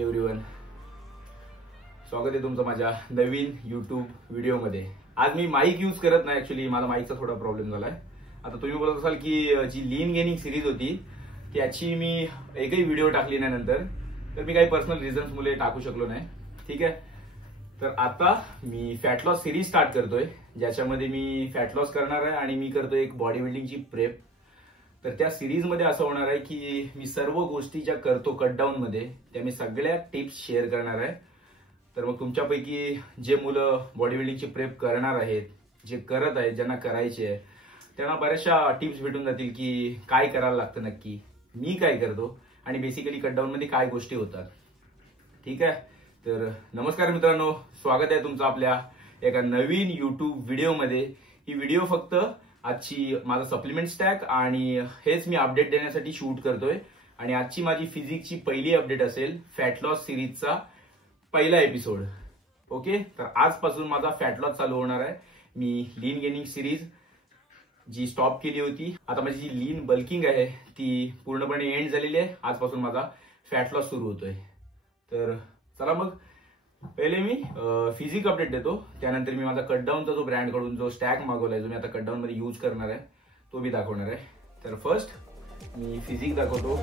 Hi everyone, स्वागत आहे तुमचं माझ्या नवीन यूट्यूब व्हिडिओमध्ये। आज मी माईक यूज करत नाही, ऍक्च्युली मला माईकचा थोडा प्रॉब्लेम झालाय। आता तुम्ही बोलत असाल की जी लीन गेनिंग सिरीज होती त्याची मी एकही व्हिडिओ टाकली नाही नंतर, तर मी काही पर्सनल रिझन्स मुळे टाकू शकलो नाही। ठीक आहे, तर आता मी फॅट लॉस सिरीज स्टार्ट करतोय, ज्याच्यामध्ये मी फॅट लॉस करणार आहे आणि मी करतोय एक बॉडी बिल्डिंगची प्रेप। तर त्या सिरीज मध्ये असं होणार आहे की मी सर्व गोष्टी ज्या करतो कट डाऊन मध्ये त्या मी सगळ्या टिप्स शेअर करणार आहे। तर मग तुमच्यापैकी जे मुलं बॉडी बिल्डिंगची प्रेप करणार आहेत, जे करत आहेत, ज्यांना करायचे आहे, त्यांना बऱ्याचशा टिप्स भेटून जातील की काय करायला लागतं नक्की, मी काय करतो आणि बेसिकली कट डाऊन मध्ये काय गोष्टी होतात। ठीक आहे, तर नमस्कार मित्रांनो, स्वागत आहे तुमचं आपल्या एका नवीन यूट्यूब व्हिडिओमध्ये। ही व्हिडिओ फक्त आजची माझा सप्लिमेंट स्टॅक आणि हेच मी अपडेट देण्यासाठी शूट करतोय आणि आजची माझी फिजिक्सची पहिली अपडेट असेल फॅट लॉस सिरीजचा पहिला एपिसोड। ओके, तर आजपासून माझा फॅट लॉस चालू होणार आहे। मी लीन गेनिंग सिरीज जी स्टॉप केली होती, आता माझी जी लीन बल्किंग आहे ती पूर्णपणे एंड झालेली आहे। आजपासून माझा फॅट लॉस सुरू होतोय। तर चला मग पहिले मी फिजिक अपडेट देतो, त्यानंतर मी माझा कटडाऊनचा जो ब्रँड कडून जो स्टॅक मागवलाय, जो मी आता कटडाऊन मध्ये यूज करणार आहे, तो मी दाखवणार आहे। तर फर्स्ट मी फिजिक दाखवतो।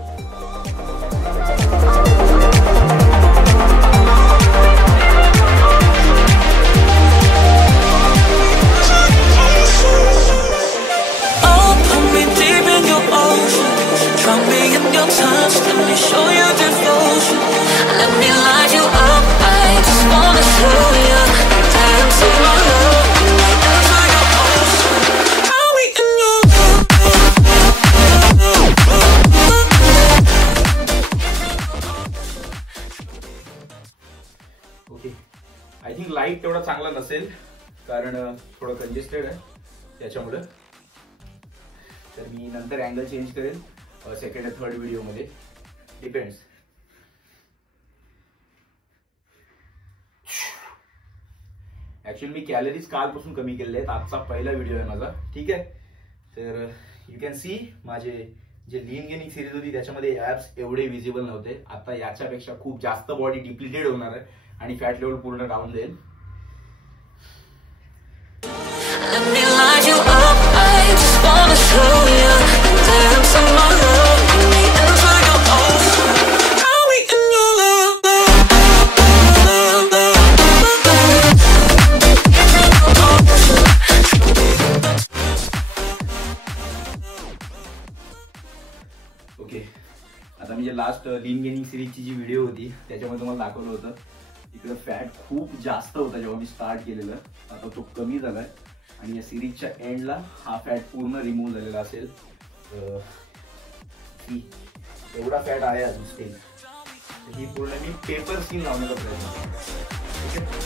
ओके, आय थिंक लाईट तेवढा चांगला नसेल कारण थोडं कंजेस्टेड आहे त्याच्यामुळे, तर मी नंतर अँगल चेंज करेन सेकंड आणि थर्ड व्हिडिओ मध्ये, डिपेंड्स। ऍक्च्युअली मी कॅलरीज कालपासून कमी केलेले आहेत, आजचा पहिला व्हिडिओ आहे माझा। ठीक आहे, तर यू कॅन सी माझे जे लीन गेनिंग सिरीज होती त्याच्यामध्ये ऍब्स एवढे विजिबल नव्हते, आता याच्यापेक्षा खूप जास्त बॉडी डिप्लिटेड होणार आहे आणि फॅट लेवल पूर्ण डाऊन जाईल। ओके, आता मी जे लास्ट लीन गेनिंग सिरीजची जी व्हिडिओ होती त्याच्यामध्ये तुम्हाला दाखवलं होतं, इकडे फॅट खूप जास्त होता जेव्हा मी स्टार्ट केलेलं, आता तो कमी झालाय आणि या सिरीजच्या एंडला हा फॅट पूर्ण रिमूव्ह झालेला असेल। एवढा फॅट आहे अजून स्टिल, ही पूर्ण मी पेपर स्किन लावण्याचा प्रयत्न करतो।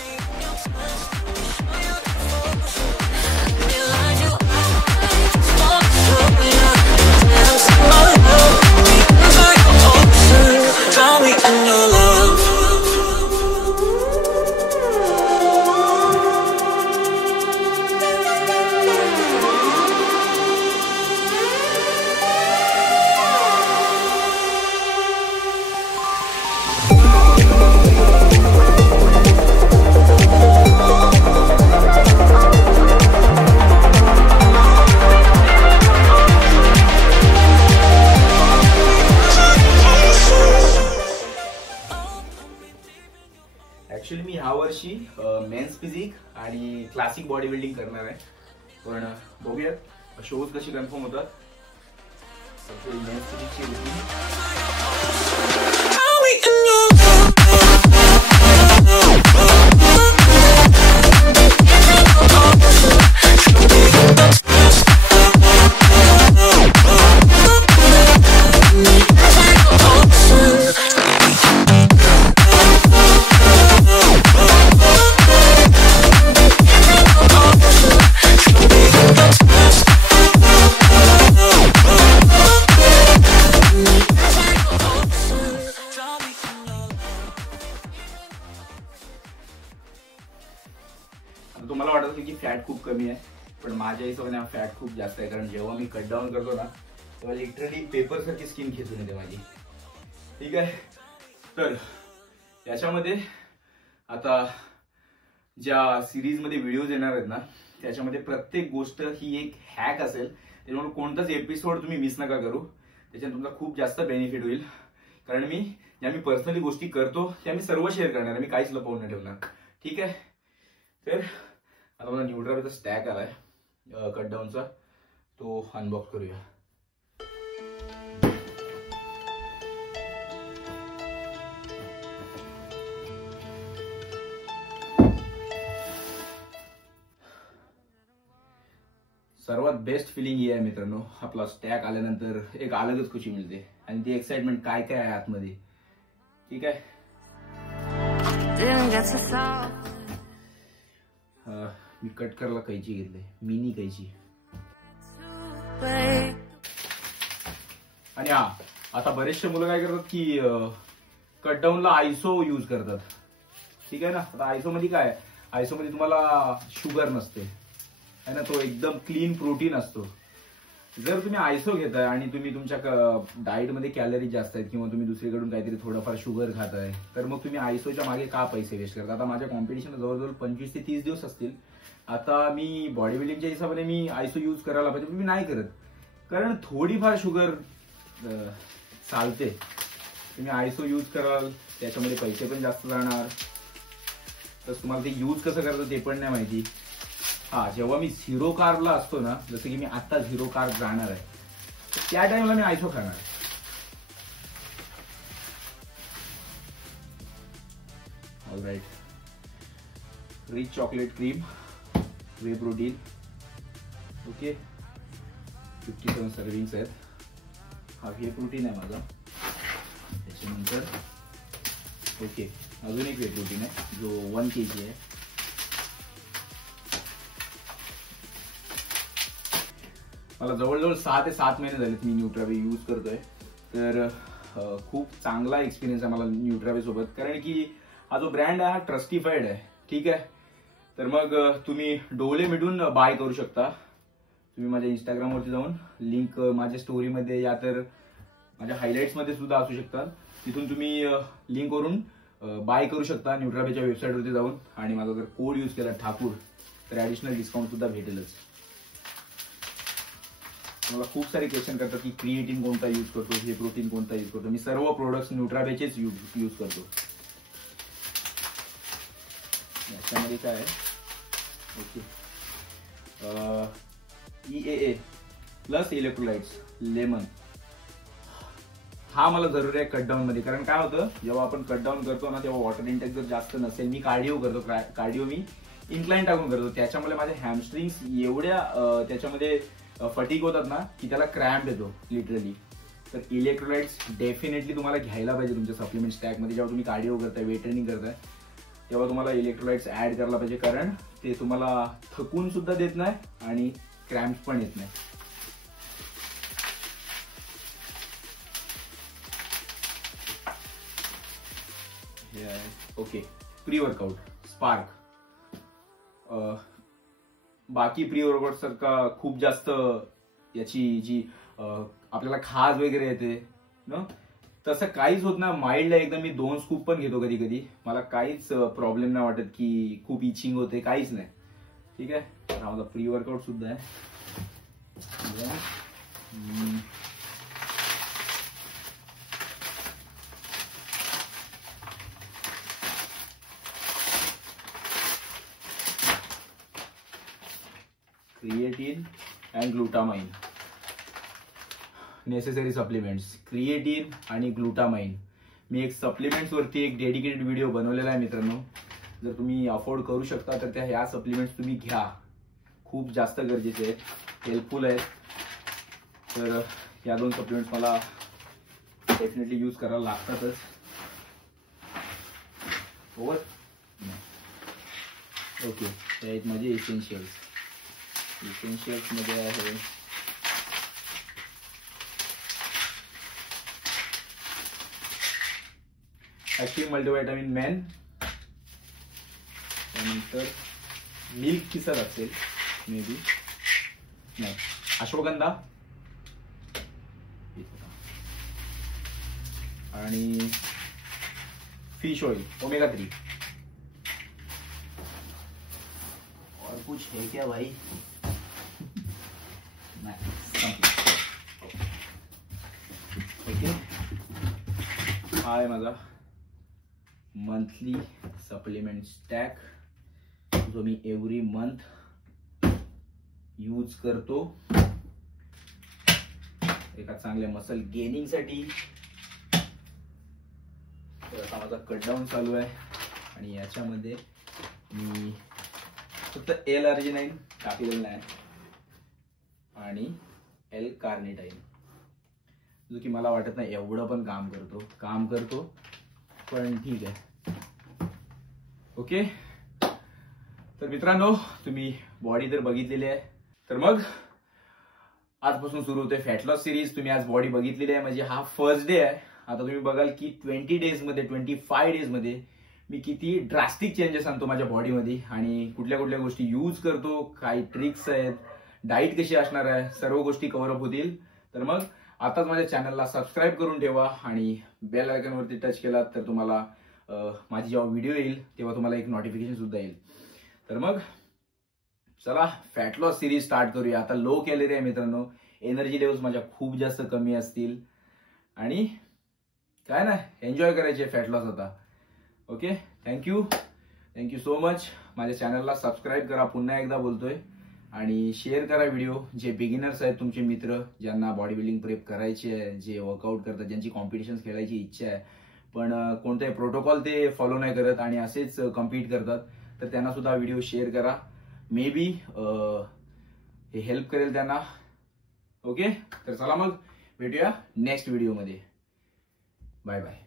ऍक्च्युअली मी ह्या वर्षी मेन्स फिजिक आणि क्लासिक बॉडी बिल्डिंग करणार आहे, पण बघूयात शोज कशी कन्फर्म होतात। मेन्स फिजिकची तुम्हाला वाटत असेल की फॅट खूप कमी आहे, पण माझ्या हिशोबाने हा फॅट खूप जास्त आहे, कारण जेव्हा मी कट डाऊन करतो ना तेव्हा लिटरली पेपर सारखी स्किन खेचून येते माझी। ठीक आहे, तर याच्यामध्ये आता ज्या सिरीज मध्ये व्हिडिओज येणार आहेत ना, त्याच्यामध्ये प्रत्येक गोष्ट ही एक हॅक असेल. त्याच्यामुळे कोणताच एपिसोड तुम्ही मिस नका करू. त्याच्याने तुमचा खूप जास्त बेनिफिट होईल. कारण ज्या मी पर्सनली गोष्टी करतो त्या मी सर्व शेअर करणार, मी काहीच लपवून नाही ठेवणार. ठीक आहे. तर आता मला न्यूट्राबेचा स्टॅक आलाय कटडाऊनचा, तो अनबॉक्स करूया. सर्वात बेस्ट फिलिंग ही आहे मित्रांनो, आपला स्टॅक आल्यानंतर एक अलगच खुशी मिळते आणि ती एक्साइटमेंट काय काय आहे आतमध्ये. ठीक आहे. मी कट करायला कैची घेतले, मिनी कैची. आणि आता बरेचसे मुलं काय करतात की कटडाऊनला आयसो यूज करतात. ठीक आहे ना. आता आयसो मध्ये काय, आयसो मध्ये तुम्हाला शुगर नसते है ना, तो एकदम क्लीन प्रोटीन असतो. जर तुम्ही आयसो घेताय आणि तुम्ही तुमच्या डाएटमध्ये कॅलरीज जास्त आहेत किंवा तुम्ही दुसरीकडून काहीतरी थोडंफार शुगर खाताय, तर मग तुम्ही आयसोच्या मागे का पैसे वेस्ट करता. आता माझ्या कॉम्पिटिशन जवळजवळ 25 ते 30 दिवस असतील. आता मी बॉडी बिल्डिंगच्या हिशोबाने मी आयसो यूज करायला पाहिजे, पण मी नाही करत. कारण थोडीफार शुगर चालते. तुम्ही आयसो यूज कराल त्याच्यामध्ये पैसे पण जास्त जाणार, तर तुम्हाला ते यूज कसं करायचं ते पण नाही माहिती. जेव्हा मी झिरो कार्बला असतो ना, जसं की मी आता झिरो कार्ब जाणार आहे, त्या टाइमला मी आयसो खाणार. ऑलराईट. रिच चॉकलेट क्रीम, वे प्रोटीन. ओके. 57 सर्विंग्स आहेत. वे प्रोटीन आहे माझा. त्याच्यानंतर ओके अजून एक वे प्रोटीन आहे जो 1 kg आहे. मला जवळजवळ 6 ते 7 महिने झालेत मी न्यूट्रावे यूज करतोय. तर खूप चांगला एक्सपिरियन्स आहे मला न्यूट्रावे सोबत, कारण की हा जो ब्रँड आहे हा ट्रस्टिफाईड आहे. ठीक आहे. तर मग तुम्ही डोळे मिटून बाय करू शकता. तुम्ही माझ्या इंस्टाग्रामवरती जाऊन, लिंक माझ्या स्टोरीमध्ये या तर माझ्या हायलाइट्समध्ये सुद्धा असू शकतात, तिथून तुम्ही लिंक वरून बाय करू शकता न्यूट्रावेच्या वेबसाईटवरती जाऊन. आणि माझा जर कोड यूज केला ठाकूर, तर ऍडिशनल डिस्काउंट सुद्धा भेटेलच. मला खूप सारे क्वेश्चन करतात की क्रिएटिन कोणता यूज करतो, हे प्रोटीन कोणता यूज करतो. मी सर्व प्रोडक्ट्स न्यूट्रावेचेच यूज करतो. याच्यामध्ये काय आहे, okay, EAA plus electrolytes lemon, हा मला जरुरी आहे कटडाऊन मध्ये. कारण काय होतं, जेव्हा आपण कटडाऊन करतो ना, तेव्हा वॉटर इंटेक जर जास्त नसेल, मी कार्डिओ करतो, कार्डिओ मी इन्क्लाइन टाकून करतो, त्याच्यामुळे माझ्या हॅमस्ट्रिंग्स एवढ्या त्याच्यामध्ये फटीक होतात ना की त्याला क्रॅम्प येतो लिटरली. तर इलेक्ट्रोलाइट्स डेफिनेटली तुम्हाला घ्यायला पाहिजे तुमच्या सप्लिमेंट स्टॅकमध्ये. जेव्हा तुम्ही कार्डिओ करताय, वेट ट्रेनिंग करताय, तेव्हा तुम्हाला इलेक्ट्रोलाइट्स ऍड करायला पाहिजे, कारण ते तुम्हाला थकून सुद्धा देत नाही आणि क्रॅम्प पण येत नाही. ओके. Pre workout spark. बाकी प्री वर्कआउट सारखा खूप जास्त याची जी आपल्याला खाज वगैरे येते ना, तसं काहीच होत ना. माइल्ड आहे एकदम. मी 2 स्कूप पण घेतो कधी कधी, मला काहीच प्रॉब्लेम नाही वाटत की खूप इचिंग होते, काहीच नाही. ठीक आहे. हा माझा प्री वर्कआउट सुद्धा आहे. Creatine and glutamine, necessary supplements. Creatine आणि ग्लुटामाइन, मी एक सप्लिमेंट्स वरती एक डेडिकेटेड व्हिडिओ बनवलेला आहे मित्रांनो. जर तुम्ही अफोर्ड करू शकता तर ह्या सप्लिमेंट्स तुम्ही घ्या, खूप जास्त गरजेचे आहेत, हेल्पफुल आहेत. तर या 2 सप्लिमेंट्स मला डेफिनेटली यूज करायला लागतातच. ओव्हर. ओके. हे आहेत माझे इसेन्शियल्स. इसेन्शियल्स मध्ये आहे ऍक्टिव्ह मल्टीव्हिटॅमिन मॅन, त्यानंतर मिल्क किसर असेल मे बी, नाही अश्वगंधा, आणि फिश ऑयल ओमेगा 3। और कुछ है क्या भाई? नहीं, ओके। हा आहे माझा मंथली सप्लिमेंट स्टॅक, जो मी एव्हरी मंथ यूज करतो एका चांगल्या मसल गेनिंग साठी। तर आता माझा कट डाऊन चालू आहे आणि याच्यामध्ये मी फक्त L-आर्जिनाइन टाकलेलं नाही आणि L-कार्निटाइन, जो की मला वाटत नाही एवढं पण काम करतो पण ठीक आहे। ओके, तर मित्रांनो तुम्ही बॉडी तर बघितलेली आहे, तर मग आजपासून सुरू होते फॅट लॉस सिरीज। तुम्ही आज बॉडी बघितलेली आहे म्हणजे हा फर्स्ट डे आहे। आता तुम्ही बघाल की 20 डेज मध्ये 25 डेज मध्ये मी किती ड्रास्टिक चेंजेस आणतो माझ्या बॉडीमध्ये आणि कुठल्या कुठल्या गोष्टी यूज करतो, काही ट्रिक्स आहेत, डाईट कशी असणार आहे, सर्व गोष्टी कव्हर अप होतील। तर मग आताच माझ्या चॅनलला सबस्क्राईब करून ठेवा आणि बेल आयकॉन वरती टच केलात तर तुम्हाला माझी जेव्हा व्हिडिओ येईल तेव्हा तुम्हाला एक नोटिफिकेशन सुद्धा येईल। तर मग चला फॅट लॉस सिरीज स्टार्ट करूया। आता लो कॅलरी आहे मित्रांनो, एनर्जी लेवल्स माझ्या खूप जास्त कमी असतील आणि काय ना एन्जॉय करायचे फॅट लॉस आता। Okay, thank you so much. माझ्या चॅनलला सबस्क्राईब करा, पुन्हा एकदा बोलतोय, आणि शेअर करा व्हिडिओ। जे बिगिनर्स आहेत तुमचे मित्र, ज्यांना बॉडी बिल्डिंग प्रेप करायची आहे, जे वर्कआउट करतात, ज्यांची कॉम्पिटिशन्स खेळायची इच्छा आहे पण कोणताही प्रोटोकॉल ते फॉलो नाही करत आणि असेच कम्पीट करतात, तर त्यांना सुद्धा व्हिडिओ शेअर करा। मे बी हे हेल्प करेल त्यांना। ओके, तर चला मग भेटूया नेक्स्ट व्हिडिओमध्ये। Bye bye.